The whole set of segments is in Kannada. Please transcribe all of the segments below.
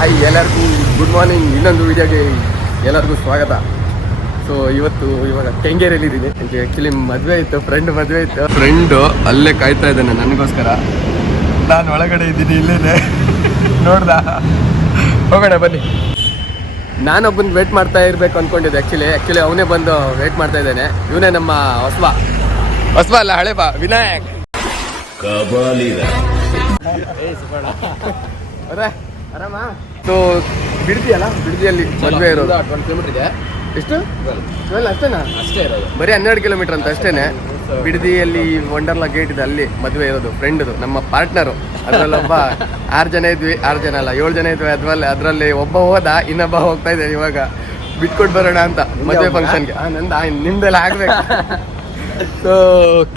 ಹಾಯ್ ಎಲ್ಲರಿಗೂ ಗುಡ್ ಮಾರ್ನಿಂಗ್. ಇನ್ನೊಂದು ವಿಡಿಯೋಗೆ ಎಲ್ಲರಿಗೂ ಸ್ವಾಗತ. ಸೊ ಇವಾಗ ಕೆಂಗೇರಿಯಲ್ಲಿದ್ದೀನಿ. ಆ್ಯಕ್ಚುಲಿ ಮದುವೆ ಇತ್ತು, ಫ್ರೆಂಡ್ ಮದುವೆ ಇತ್ತು. ಫ್ರೆಂಡು ಅಲ್ಲೇ ಕಾಯ್ತಾ ಇದ್ದಾನೆ ನನಗೋಸ್ಕರ. ನಾನು ಒಳಗಡೆ ಇದ್ದೀನಿ, ಇಲ್ಲೇನೆ ನೋಡ್ದ. ಹೋಗೋಣ ಬನ್ನಿ. ನಾನೊಬ್ಬನ ವೇಟ್ ಮಾಡ್ತಾ ಇರಬೇಕು ಅಂದ್ಕೊಂಡಿದ್ದೆ. ಆ್ಯಕ್ಚುಲಿ ಅವನೇ ಬಂದು ವೇಟ್ ಮಾಡ್ತಾ ಇದ್ದಾನೆ. ಇವನೇ ನಮ್ಮ ಹೊಸಬ ಅಲ್ಲ, ಹಳೆ ಬಾ ವಿನಾಯಕ್. ಆರಾಮ. ಸೊ ಬಿಡದಿಯಲ್ಲಿ ಮದುವೆ ಇರೋದು 20 ಕಿಲೋಮೀಟರ್ಗೆ. ಎಷ್ಟು 12 ಅಷ್ಟೇನಾ? ಅಷ್ಟೇ ಇರೋದು, ಬರೀ 12 ಕಿಲೋಮೀಟರ್ ಅಂತ ಅಷ್ಟೇನೆ. ಬಿಡದಿಯಲ್ಲಿ ವಂಡರ್ಲಾ ಗೇಟ್ ಇದೆ, ಅಲ್ಲಿ ಮದುವೆ ಇರೋದು. ಫ್ರೆಂಡ್ದು, ನಮ್ಮ ಪಾರ್ಟ್ನರು. ಅದರಲ್ಲೊಬ್ಬ 6 ಜನ ಇದ್ವಿ, 6 ಜನ ಅಲ್ಲ 7 ಜನ ಇದ್ವಿ. ಅದರಲ್ಲಿ ಒಬ್ಬ ಹೋದ, ಇನ್ನೊಬ್ಬ ಹೋಗ್ತಾ ಇದ್ದಾನೆ. ಇವಾಗ ಬಿಟ್ಕೊಟ್ಟು ಬರೋಣ ಅಂತ ಮದುವೆ ಫಂಕ್ಷನ್ಗೆ. ನಿಮ್ದೆಲ್ಲ ಆಗ್ಬೇಕು. ಸೊ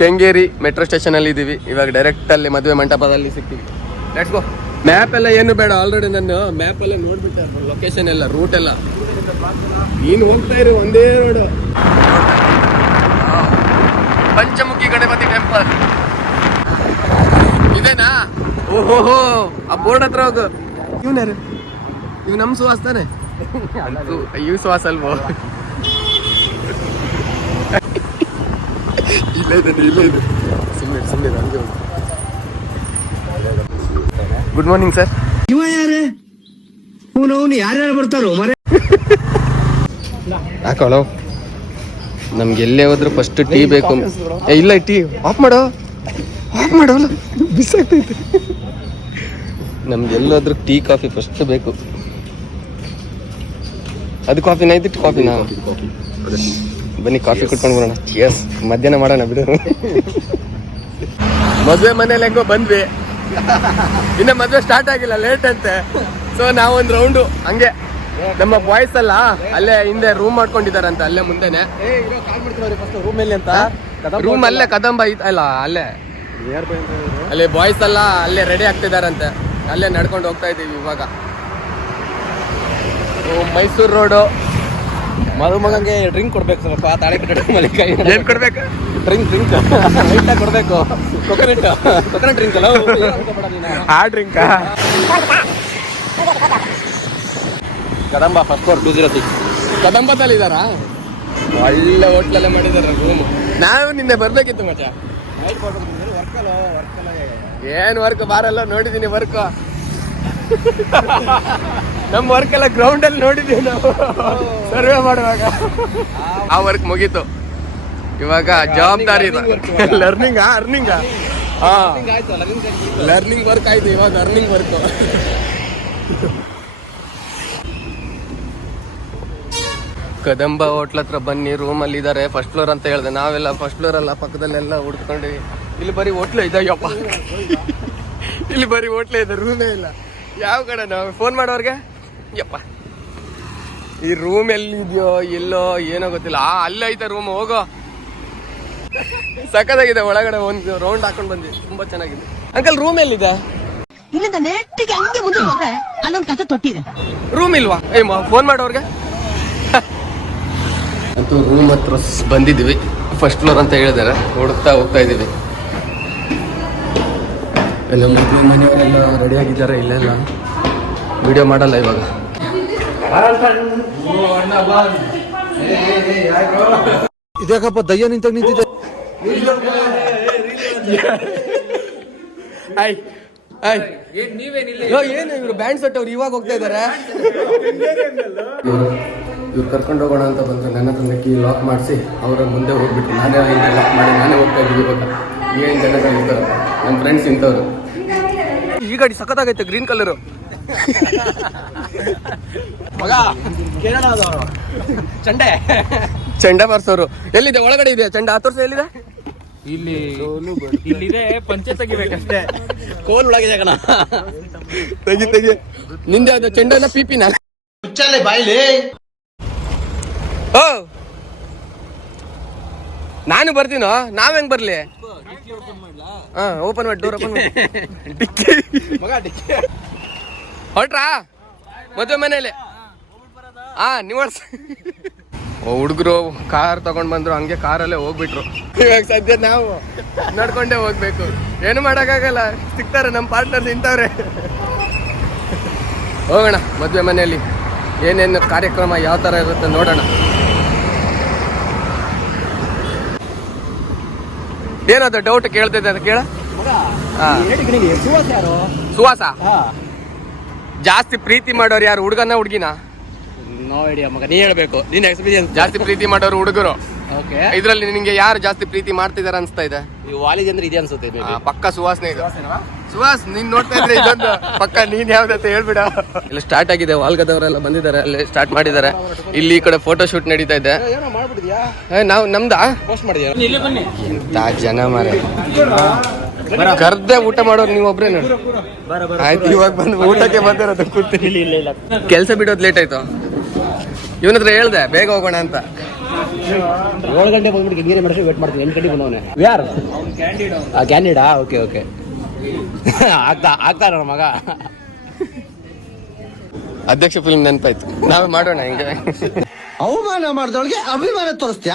ಕೆಂಗೇರಿ ಮೆಟ್ರೋ ಸ್ಟೇಷನ್ ಅಲ್ಲಿ ಇದ್ದೀವಿ ಇವಾಗ. ಡೈರೆಕ್ಟ್ ಅಲ್ಲಿ ಮದುವೆ ಮಂಟಪದಲ್ಲಿ ಸಿಗ್ತೀವಿ. Let's go. ಮ್ಯಾಪ್ ಎಲ್ಲ ಏನು ಬೇಡ, ಆಲ್ರೆಡಿ ನಾನು ಮ್ಯಾಪ್ ಎಲ್ಲ ನೋಡ್ಬಿಟ್ಟೆ, ಲೊಕೇಶನ್ ಎಲ್ಲ, ರೂಟ್ ಎಲ್ಲ. ನೀನು ಹೋಗ್ತಾ ಇರೋ ಒಂದೇ ರೋಡು. ಪಂಚಮುಖಿ ಗಣಪತಿ ಟೆಂಪಲ್ ಇದೇನಾ? ಓಹೋ, ಆ ಬೋರ್ಡ್ ಹತ್ರ ಹೋಗು. ಇವ್ನ್ಯಾರು? ಇವ್ ನಮ್ ಸುವಾಸ್ ತಾನೆ? ಇವ್ ಸುವಾಸ್ ಅಲ್ವೋ? ಇಲ್ಲ ಇದೆ. ಸುಮ್ಮನೆ ಹಂಗೆ ಹೋಗು. Good morning sir. ಇವ ಯಾರು? ಯಾರ್ಯಾರು ಬರ್ತಾರೋ ಮರೆ? ಯಾಕೊಳ್ಳೋ, ನಮ್ಗೆ ಎಲ್ಲೇ ಹೋದ್ರು ಫಸ್ಟ್ ಟೀ ಬೇಕು. ಇಲ್ಲ, ಟೀ ಆಫ್ ಮಾಡೋ ಬಿಸಿ ಆಗ್ತೈತೆ. ನಮ್ಗೆ ಎಲ್ಲೋದ್ರು ಟೀ ಕಾಫಿ ಫಸ್ಟ್ ಬೇಕು. ಅದು ಕಾಫಿನ ಇದ್ದಿಟ್ಟು ಕಾಫಿನಾ? ಬನ್ನಿ ಕಾಫಿ ಕುಟ್ಕೊಂಡು ಬರೋಣ. ಯಸ್, ಮಧ್ಯಾಹ್ನ ಮಾಡೋಣ ಬಿಡು. ಮದುವೆ ಮನೇಲಿ ಹೆಂಗೋ ಬಂದ್ವಿ, ಇನ್ನ ಮದುವೆ ಸ್ಟಾರ್ಟ್ ಆಗಿಲ್ಲ, ಲೇಟ್ ಅಂತೆ. ಸೊ ನಾವೊಂದು ರೌಂಡು ಹಂಗೆ, ನಮ್ಮ ಬಾಯ್ಸ್ ಎಲ್ಲ ಅಲ್ಲೇ ಹಿಂದೆ ರೂಮ್ ಮಾಡ್ಕೊಂಡಿದಾರಂತ, ಅಲ್ಲೇ ಮುಂದೆನೆ ರೂಮ್ ಎಲ್ಲಿ ಅಂತ. ರೂಮ್ ಅಲ್ಲೇ ಕದಂಬ ಅಲ್ಲ, ಅಲ್ಲೇ ಬಾಯ್ಸ್ ಎಲ್ಲ ಅಲ್ಲೇ ರೆಡಿ ಆಗ್ತಿದಾರಂತೆ. ಅಲ್ಲೇ ನಡ್ಕೊಂಡು ಹೋಗ್ತಾ ಇದೀವಿ ಇವಾಗ. ಮೈಸೂರು ರೋಡು. ಮದುಮಗಂಗೆ ಡ್ರಿಂಕ್ ಕೊಡ್ಬೇಕು, ಸ್ವಲ್ಪ ತಾಳೆ ಕಟ್ಟಡ ಮಲ್ಲಿಕಾಯಿ. ಏನ್ ಕೊಡ್ಬೇಕು? ಡ್ರಿಂಕ್ ಲೈಟಾಗಿ ಕೊಡ್ಬೇಕು. ಕೊಕೊನಟ್ ಡ್ರಿಂಕ್ ಅಲ್ಲ, ಆ ಡ್ರಿಂಕ್. Kadamba first floor 206. ಕದಂಬದಲ್ಲಿ ಇದಾರಾ? ಒಳ್ಳೆ ಹೋಟ್ಲಲ್ಲೇ ಮಾಡಿದಾರ ರೂಮ್. ನಾವು ನಿನ್ನೆ ಬರ್ಬೇಕಿತ್ತು ಮಚ್ಚ. ಏನ್ ವರ್ಕ್ ಬಾರಲ್ಲ, ನೋಡಿದೀನಿ ವರ್ಕ್. ನಮ್ಮ ವರ್ಕ್ ಎಲ್ಲ ಗ್ರೌಂಡ್ ಅಲ್ಲಿ ನೋಡಿದೀವಿ ನಾವು ಸರ್ವೆ ಮಾಡುವಾಗ. ಆ ವರ್ಕ್ ಮುಗೀತು. ಇವಾಗ ಜವಾಬ್ದಾರಿ ಲರ್ನಿಂಗ್ ವರ್ಕ್ ಆಯ್ತು. ಇವಾಗ ಅರ್ನಿಂಗ್ ವರ್ಕ್. ಕದಂಬ ಹೋಟ್ಲ್ ಹತ್ರ ಬನ್ನಿ, ರೂಮ್ ಅಲ್ಲಿ ಇದಾರೆ. ಫಸ್ಟ್ ಫ್ಲೋರ್ ಅಂತ ಹೇಳಿದೆ. ನಾವೆಲ್ಲ ಫಸ್ಟ್ ಫ್ಲೋರ್ ಅಲ್ಲ, ಪಕ್ಕದಲ್ಲೆಲ್ಲ ಹುಡ್ಕೊಂಡ್ವಿ. ಇಲ್ಲಿ ಬರೀ ಹೋಟ್ಲೇ ಇದೆ. ಅಯ್ಯಪ್ಪ, ಇಲ್ಲಿ ಬರೀ ಹೋಟ್ಲೇ ಇದೆ, ರೂಮೇ ಇಲ್ಲ. ಯಾವ ಕಡೆ ನಾವು ಫೋನ್ ಮಾಡೋರ್ಗೆ? ಯಪ್ಪ, ಈ ರೂಮ್ ಎಲ್ಲಿದೆಯೋ ಎಲ್ಲೋ ಏನೋ ಗೊತ್ತಿಲ್ಲ. ಅಲ್ಲೇ ಐತೆ ರೂಮ್, ಹೋಗೋ. ಸಖತ್ತಾಗಿದೆ. ಒಳಗಡೆ ಒಂದು ರೌಂಡ್ ಹಾಕೊಂಡು ಬಂದ್ವಿ, ತುಂಬಾ ಚೆನ್ನಾಗಿದೆ. ಅಂಕಲ್, ರೂಮ್ ಎಲ್ಲಿದೆ? ಇಲ್ಲಿಂದ ನೆಟ್ಟಿಗೆ ಹಂಗೆ ಮುಂದೆ ಹೋದ್ರೆ ಅಲ್ಲೊಂದು ಕಸ ತೊಟ್ಟಿದೆ. ರೂಮ್ ಇಲ್ವಾ? ಫೋನ್ ಮಾಡೋರ್ಗೆ. ಅಂತೂ ರೂಮ್ ಹತ್ರ ಬಂದಿದ್ವಿ. ಫಸ್ಟ್ ಫ್ಲೋರ್ ಅಂತ ಹೇಳಿದಾರೆ, ಹುಡುಕ್ತಾ ಹೋಗ್ತಾ ಇದೀವಿ. ಎಲ್ಲ ಮದುವೆ ಮನೆಯವರೆಲ್ಲ ರೆಡಿ ಆಗಿದ್ದಾರೆ. ಇಲ್ಲೆಲ್ಲ ವಿಡಿಯೋ ಮಾಡಲ್ಲ ಇವಾಗ. ಇದೇಕಪ್ಪ ದಯ್ಯ ನಿಂತಾಗ ನಿಂತಿದೆ. ಏನು ಇವ್ರು ಬ್ಯಾಂಡ್ ಸೆಟ್ ಅವ್ರು ಇವಾಗ ಹೋಗ್ತಾ ಇದಾರೆ. ಇವ್ರು ಕರ್ಕೊಂಡು ಹೋಗೋಣ ಅಂತ ಬಂದ್ರು. ನನ್ನ ಹತ್ರ ಕೀ ಲಾಕ್ ಮಾಡಿಸಿ ಅವರ ಮುಂದೆ ಹೋಗ್ಬಿಟ್ರು. ನಾನೇ ಹಿಂದೆ ಲಾಕ್ ಮಾಡಿ ನಾನೇ ಹೋಗ್ತಾ ಇದ್ದೀವಿ. ಇವಾಗ ಏನು ಜನಗಳು ಇರ್ತಾರೆ, ನಮ್ಮ ಫ್ರೆಂಡ್ಸ್ ಇಂಥವ್ರು. ಈ ಗಾಡಿ ಸಖತ್ತಾಗೈತೆ, ಗ್ರೀನ್ ಕಲರು. ಚಂಡ ಬಾರ್ಸೋರು ಎಲ್ಲಿದೆ? ಒಳಗಡೆ ಇದೆ ಚಂಡ. 10 ವರ್ಷ ಎಲ್ಲಿದೆ? ಇಲ್ಲಿದೆ, ಪಂಚೆ ತೆಗಿಬೇಕಷ್ಟೇ. ಕೋಲ್ ಒಳಗೆ ಜಾಗಣ. ತೆಗಿ. ನಿಂದೆ ಅದು ಚೆಂಡನ ಪಿಪಿನ? ಬಾಯ್ಲಿ. ಓ, ನಾನು ಬರ್ತೀನೋ? ನಾವ್ ಹೆಂಗ್ ಬರ್ಲಿ? ಓಪನ್ ಮಾಡಿ, ಡೋರ್ ಓಪನ್ ಮಾಡಿ. ಹೊರಟ್ರಾ ಮದುವೆ ಮನೇಲಿ? ನೀವು ಹುಡುಗರು ಕಾರ್ ತಗೊಂಡ್ ಬಂದ್ರು, ಹಂಗೆ ಕಾರಲ್ಲೇ ಹೋಗ್ಬಿಟ್ರು. ಇವಾಗ ಸದ್ಯ ನಾವು ನಡ್ಕೊಂಡೇ ಹೋಗ್ಬೇಕು. ಏನು ಮಾಡಕ್ಕಾಗಲ್ಲ, ಸಿಗ್ತಾರೆ ನಮ್ಮ ಪಾರ್ಟ್ನರ್ಸ್ ಇಂಥವ್ರೆ. ಹೋಗೋಣ ಮದುವೆ ಮನೆಯಲ್ಲಿ ಏನೇನು ಕಾರ್ಯಕ್ರಮ ಯಾವ ಥರ ಇರುತ್ತೆ ನೋಡೋಣ. ಏನದು ಡೌಟ್ ಕೇಳ್ತಿದ್ದೆ ಅಂತ ಕೇಳ. ಸುವಾಸ ಜಾಸ್ತಿ ಪ್ರೀತಿ ಮಾಡೋರು ಯಾರು, ಹುಡುಗನ ಹುಡುಗಿನ? ನೋ ಐಡಿಯಾ ಮಗ, ನೀ ಹೇಳ್ಬೇಕು, ನೀನ್ ಎಕ್ಸ್ಪೀರಿಯನ್ಸ್. ಜಾಸ್ತಿ ಪ್ರೀತಿ ಮಾಡೋರು ಹುಡುಗರು. ಓಕೆ, ಇದ್ರಲ್ಲಿ ನಿಂಗೆ ಯಾರು ಜಾಸ್ತಿ ಪ್ರೀತಿ ಮಾಡ್ತಿದಾರ ಅನ್ಸ್ತಾ ಇದೆ? ಈ ವಾಲಿಜ್ ಅಂದ್ರೆ ಇದೆ ಅನ್ಸುತ್ತೆ. ಪಕ್ಕ ಸುವಾಸನೆ ಇದು. ಸುಹಾಸ್ ನೀನ್ ನೋಡ್ತಾ ಇದ್ರೆ ಇದೊಂದು ಪಕ್ಕ. ನೀನ್ ಯಾವ್ದಂತ ಹೇಳ್ಬಿಡ. ಇಲ್ಲಿ ಸ್ಟಾರ್ಟ್ ಆಗಿದೆ, ವಾಲ್ಗದವರೆಲ್ಲ ಬಂದಿದ್ದಾರೆ, ಅಲ್ಲಿ ಸ್ಟಾರ್ಟ್ ಮಾಡಿದ್ದಾರೆ. ಇಲ್ಲಿ ಈ ಕಡೆ ಫೋಟೋ ಶೂಟ್ ನಡೀತಾ ಇದೆ. ನಾವು ನಮ್ದಾ ಪೋಸ್ಟ್ ಮಾಡಿದ್ಯಾ? ಎಂತ ಜನ ಮಾರ, ಕರ್ದೆ ಊಟ ಮಾಡೋರು ನೀವು ಒಬ್ರೇ ನೋಡಿ. ಆಯ್ತು, ಇವಾಗ ಬಂದು ಊಟಕ್ಕೆ ಬಂದಿರೋದು ಕೂತೀನಿ. ಕೆಲ್ಸ ಬಿಡೋದು ಲೇಟ್ ಆಯ್ತು. ಇವನ ಹತ್ರ ಹೇಳ್ದೆ ಬೇಗ ಹೋಗೋಣ ಅಂತ. 7 ಗಂಟೆ ಬಂದ್ಬಿಟ್ಟು ಇಂಜಿನಿಯರ್ ಮಾಡಿಸಿ ವೇಟ್ ಮಾಡ್ತೀನಿ. 8 ಗಂಟೆಗೆ ಬಂದವನೆ. ಯಾರು? ಕ್ಯಾಂಡಿಡಾ? Okay okay. ಆಗ್ತಾ ನೋಡ ಮಗ. ಅಧ್ಯಕ್ಷ ಫಿಲ್ಮ್ ನೆನಪಾಯ್ತು. ನಾವೇ ಮಾಡೋಣ ಹಿಂಗೆ. ಅವಮಾನ ಮಾಡಿದವಳಿಗೆ ಅಭಿಮಾನ ತೋರಿಸ್ತೀಯ?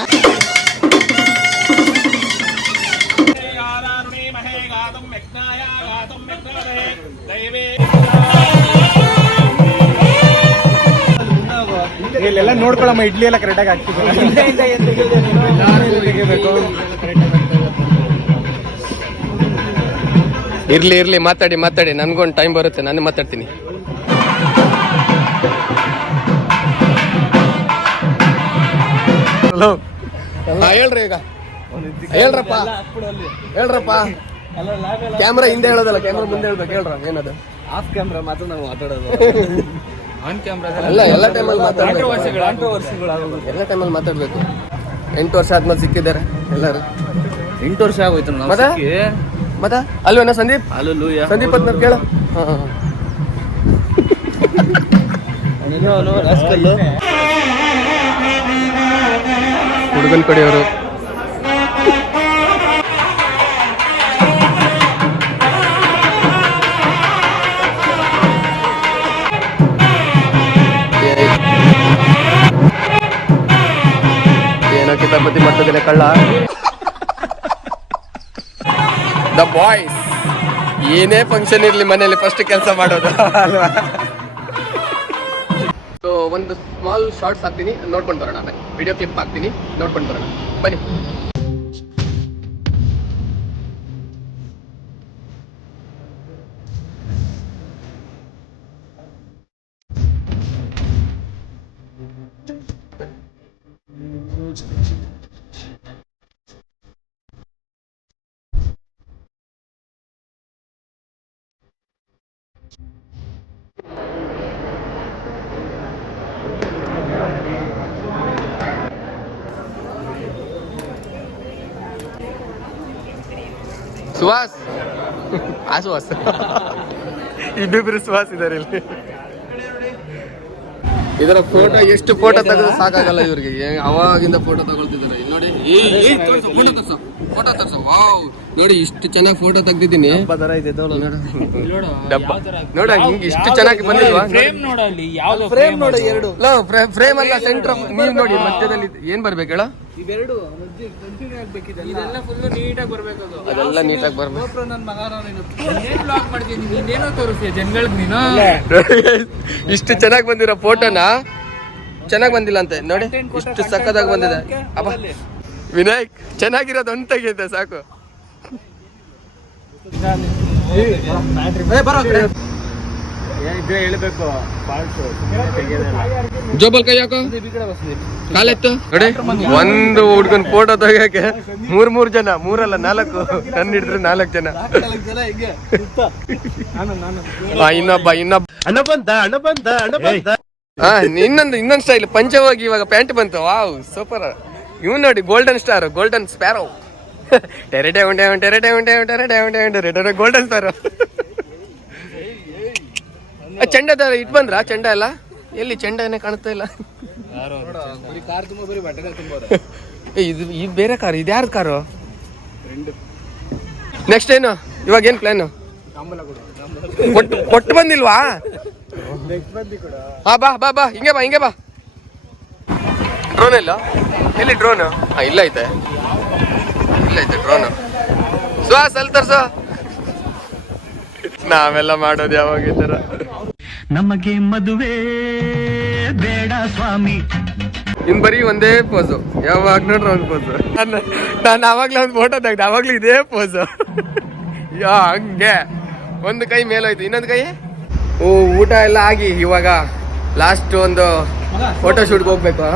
ಇಲ್ಲೆಲ್ಲ ನೋಡ್ಕೊಳಮ್ಮ, ಇಡ್ಲಿ ಎಲ್ಲ ಕರೆಕ್ಟಾಗಿ ಆಗ್ತಿದೆ. ಇರ್ಲಿ ಮಾತಾಡಿ. ನನ್ಗೊಂದು ಟೈಮ್ ಬರುತ್ತೆ, ನಾನು ಮಾತಾಡ್ತೀನಿ. ಹಲೋ, ಹೇಳ್ರಿ ಈಗ. ಹೇಳ್ರಪ್ಪ. ಕ್ಯಾಮ್ರಾ ಹಿಂದೆ ಹೇಳೋದಲ್ಲ, ಕ್ಯಾಮ್ರಾ ಮುಂದೆ ಹೇಳ್ಬೇಕು. ಹೇಳ್ರ ಏನದು? ಆಫ್ ಕ್ಯಾಮ್ರಾ ಮಾತ್ರ ನಾವು ಮಾತಾಡೋದು. ಆನ್ ಕ್ಯಾಮ್ರಾ ಎಲ್ಲ ಟೈಮಲ್ಲಿ ಮಾತಾಡ್ಬೇಕು. ಎಲ್ಲ ಟೈಮಲ್ಲಿ ಮಾತಾಡ್ಬೇಕು. 8 ವರ್ಷ ಆದ್ಮೇಲೆ ಸಿಕ್ಕಿದ್ದಾರೆ ಎಲ್ಲರೂ. 8 ವರ್ಷ ಆಗೋಯ್ತು ನಾವು. ಮತ್ತ ಅಲ್ವೇನಾ ಸಂದೀಪ್? ಸಂದೀಪ್ ಅಂತ ಕೇಳ. ಹುಡುಗನ್ ಕಡೆಯವರು. ಏನೋ ಕಿತಾಪತಿ ಮಾಡ್ತಿದ್ದೇನೆ ಕಳ್ಳ. ದ ಬಾಯ್ಸ್ ಏನೇ ಫಂಕ್ಷನ್ ಇರ್ಲಿ ಮನೇಲಿ ಫಸ್ಟ್ ಕೆಲಸ ಮಾಡೋದು ಅಲ್ವಾ? ಸೊ ಒಂದು ಸ್ಮಾಲ್ ಶಾರ್ಟ್ಸ್ ಹಾಕ್ತೀನಿ, ನೋಡ್ಕೊಂಡು ಬರೋಣ. ಆಮೇಲೆ ವಿಡಿಯೋ ಕ್ಲಿಪ್ ಹಾಕ್ತೀನಿ, ನೋಡ್ಕೊಂಡು ಬರೋಣ. ಬನ್ನಿ. ಸುಹಾಸ್, ಸುಹಾಸ್ ಇಬ್ಬಿಬ್ರು ಸುಹಾಸ್ ಇದಾರೆ ಇಲ್ಲಿ. ಇದರ ಫೋಟೋ ಎಷ್ಟು ಫೋಟೋ ತೆಗೆದು ಸಾಕಾಗಲ್ಲ ಇವ್ರಿಗೆ. ಅವಾಗಿಂದ ಫೋಟೋ ತಗೊಳ್ತಿದ್ದಾರೆ. ನೋಡಿ, ಫೋಟೋ ತರ್ಸೋ. ವಾವ್, ನೋಡಿ ಇಷ್ಟು ಚೆನ್ನಾಗಿ ಫೋಟೋ ತೆಗ್ದಿದ್ದೀನಿ. ಡಬ್ಬ ನೋಡ, ಹಿಂಗ್ ಇಷ್ಟು ಚೆನ್ನಾಗಿ ಬಂದಿಲ್ವಾ? ಫ್ರೇಮ್ ಅಲ್ಲ, ಸೆಂಟರ್. ನೀವ್ ನೋಡಿ ಮಧ್ಯದಲ್ಲಿ ಏನ್ ಬರ್ಬೇಕು ಹೇಳ? ಅದೆಲ್ಲ ನೀಟಾಗಿ ಬರ್ಬೇಕು. ಇಷ್ಟು ಚೆನ್ನಾಗಿ ಬಂದಿರೋ ಫೋಟೋನ ಚೆನ್ನಾಗಿ ಬಂದಿಲ್ಲ ಅಂತೆ ನೋಡಿ. ಇಷ್ಟು ಸಕ್ಕದಾಗಿ ಬಂದಿದೆ. ಅಪ್ಪ ವಿನಾಯಕ್, ಚೆನ್ನಾಗಿರೋದು ಒಂದು ತೆಗೆಯುತ್ತೆ ಸಾಕು. ಜೋಬಲ್ ಕೈ ಹಾಕೋ, ಕಾಲೆತ್ತು ನೋಡಿ. ಒಂದು ಹುಡ್ಗನ್ ಫೋಟೋ ತೆಗಿಯಕ್ಕೆ 3 ಜನ, 3 ಅಲ್ಲ 4, ನನ್ನ ಹಿಡಿದ್ರೆ 4 ಜನ. ಇನ್ನೊಬ್ಬ ಇನ್ನೊಂದು ಸ್ಟೈಲ್. ಪಂಚೆ ಹೋಗಿ ಇವಾಗ ಪ್ಯಾಂಟ್ ಬಂತು. Wow, super. ಇವ್ ನೋಡಿ, golden star, golden sparrow. Golden star. ಚೆಂಡದ ಇಟ್ ಬಂದ್ರ? ಚೆಂಡ ಎಲ್ಲ ಎಲ್ಲಿ? ಚೆಂಡನೇ ಕಾಣ್ತಾ ಇಲ್ಲ. ಇದು ಬೇರೆ ಕಾರು. ಇದು ಯಾರ್ದು ಕಾರು? ನೆಕ್ಸ್ಟ್ ಏನು ಇವಾಗ? ಏನ್ ಪ್ಲಾನ್? ಕೊಟ್ಟು ಬಂದಿಲ್ವಾ? ಹಾ, ಬಾ ಹಿಂಗೆ ಬಾ. ಡ್ರೋನ್ ಇಲ್ಲ? ಎಲ್ಲಿ ಡ್ರೋನ್? ಇಲ್ಲ ಐತೆ ಡ್ರೋನ್. ಸುಹಾಸ್ ಅಲ್ಲಿ ತರ್ಸೋ. ನಾವೆಲ್ಲ ಮಾಡೋದು ಯಾವಾಗ ಈ ತರ. ನಮಗೆ ಮದುವೆ ಬೇಡ ಸ್ವಾಮಿ. ಇನ್ ಬರೀ ಒಂದೇ ಪೋಸು, ಯಾವಾಗ ನೋಡ್ರ ಒಂದು ಪೋಸು. ನಾನು ಆವಾಗ್ಲೇ ಒಂದು ಫೋಟೋ ತೆಗ್ದೆ, ಆವಾಗ್ಲೂ ಇದೇ ಪೋಸು. ಯಾ ಹಂಗೆ ಒಂದು ಕೈ ಮೇಲೋಯ್ತು, ಇನ್ನೊಂದು ಕೈ. ಊಟ ಎಲ್ಲ ಆಗಿ ಇವಾಗ ಲಾಸ್ಟ್ ಒಂದು ಫೋಟೋ ಶೂಟ್ಗೆ ಹೋಗ್ಬೇಕು.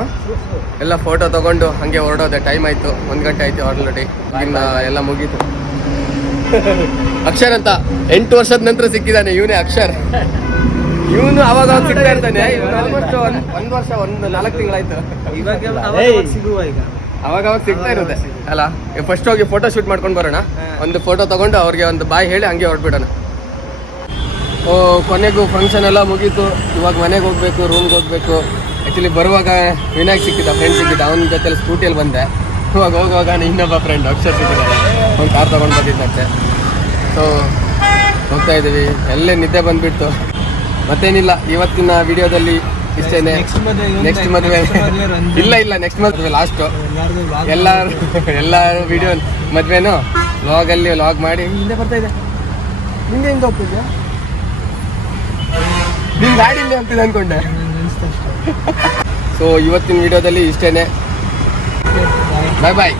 ಎಲ್ಲ ಫೋಟೋ ತಗೊಂಡು ಹಂಗೆ ಹೊರಡೋದೆ. ಟೈಮ್ ಆಯ್ತು, 1 ಗಂಟೆ ಆಯ್ತು ಆಲ್ರೆಡಿ. ಇನ್ನ ಎಲ್ಲ ಮುಗೀತು. ಅಕ್ಷರ್ ಅಂತ 8 ವರ್ಷದ ನಂತರ ಸಿಕ್ಕಿದ್ದಾನೆ ಇವನೇ ಅಕ್ಷರ್. ಇವನು ಅವಾಗ ಸಿಗ್ತಾ ಇರ್ತಾನೆ. ಆಲ್ಮೋಸ್ಟ್ ಒಂದ್ ವರ್ಷ 4 ತಿಂಗಳಾಯ್ತು. ಅವಾಗ ಸಿಗ್ತಾ ಇರುತ್ತೆ ಅಲ್ಲ. ಫಸ್ಟ್ ಹೋಗಿ ಫೋಟೋ ಶೂಟ್ ಮಾಡ್ಕೊಂಡು ಬರೋಣ. ಒಂದು ಫೋಟೋ ತಗೊಂಡು ಅವ್ರಿಗೆ ಒಂದು ಬಾಯ್ ಹೇಳಿ ಹಂಗೆ ಹೊರಡ್ಬಿಡೋಣ. ಕೊನೆಗೂ ಫಂಕ್ಷನ್ ಎಲ್ಲ ಮುಗೀತು. ಇವಾಗ ಮನೆಗೆ ಹೋಗ್ಬೇಕು, ರೂಮ್ಗೆ ಹೋಗ್ಬೇಕು. ಆ್ಯಕ್ಚುಲಿ ಬರುವಾಗ ವಿನಾಯಕ್ ಸಿಕ್ಕಿದ್ದ, ಫ್ರೆಂಡ್ ಸಿಕ್ಕಿದ್ದ, ಅವನ ಜೊತೆಲಿ ಸ್ಕೂಟಿಯಲ್ಲಿ ಬಂದೆ. ಇವಾಗ ಹೋಗುವಾಗ ಇನ್ನೊಬ್ಬ ಫ್ರೆಂಡ್ ಅಕ್ಷರ್ ಸಿಕ್ಕಿದ್ದಾರೆ, ಒಂದು ಕಾರ್ ತೊಗೊಂಡು ಬಂದಿದ್ದಕ್ಕೆ. ಸೊ ಹೋಗ್ತಾ ಇದ್ದೀವಿ. ಎಲ್ಲೇ ನಿದ್ದೆ ಬಂದುಬಿಟ್ಟು ಮತ್ತೇನಿಲ್ಲ. ಇವತ್ತಿನ ವಿಡಿಯೋದಲ್ಲಿ ಇಷ್ಟೇನೆ. ನೆಕ್ಸ್ಟ್ ಮದುವೆ ಇಲ್ಲ ನೆಕ್ಸ್ಟ್ ಮದುವೆ ಲಾಸ್ಟು. ಎಲ್ಲರೂ ವಿಡಿಯೋ ಮದುವೆನೂ ವ್ಲಾಗಲ್ಲಿ ವ್ಲಾಗ್ ಮಾಡಿ ಹಿಂದೆ ಬರ್ತಾ ಇದೆ. ನಿಂಗೆ ಹೆಂಗೆ ಹೋಗ್ತಿದ್ಯಾ? ನಿನ್ ಗಾಡಿ ಇಲ್ಲೇ ಹೋಗ್ತಿದೆ ಅಂದ್ಕೊಂಡೆ. ಸೊ ಇವತ್ತಿನ ವಿಡಿಯೋದಲ್ಲಿ ಇಷ್ಟೇನೆ. ಬಾಯ್ ಬಾಯ್.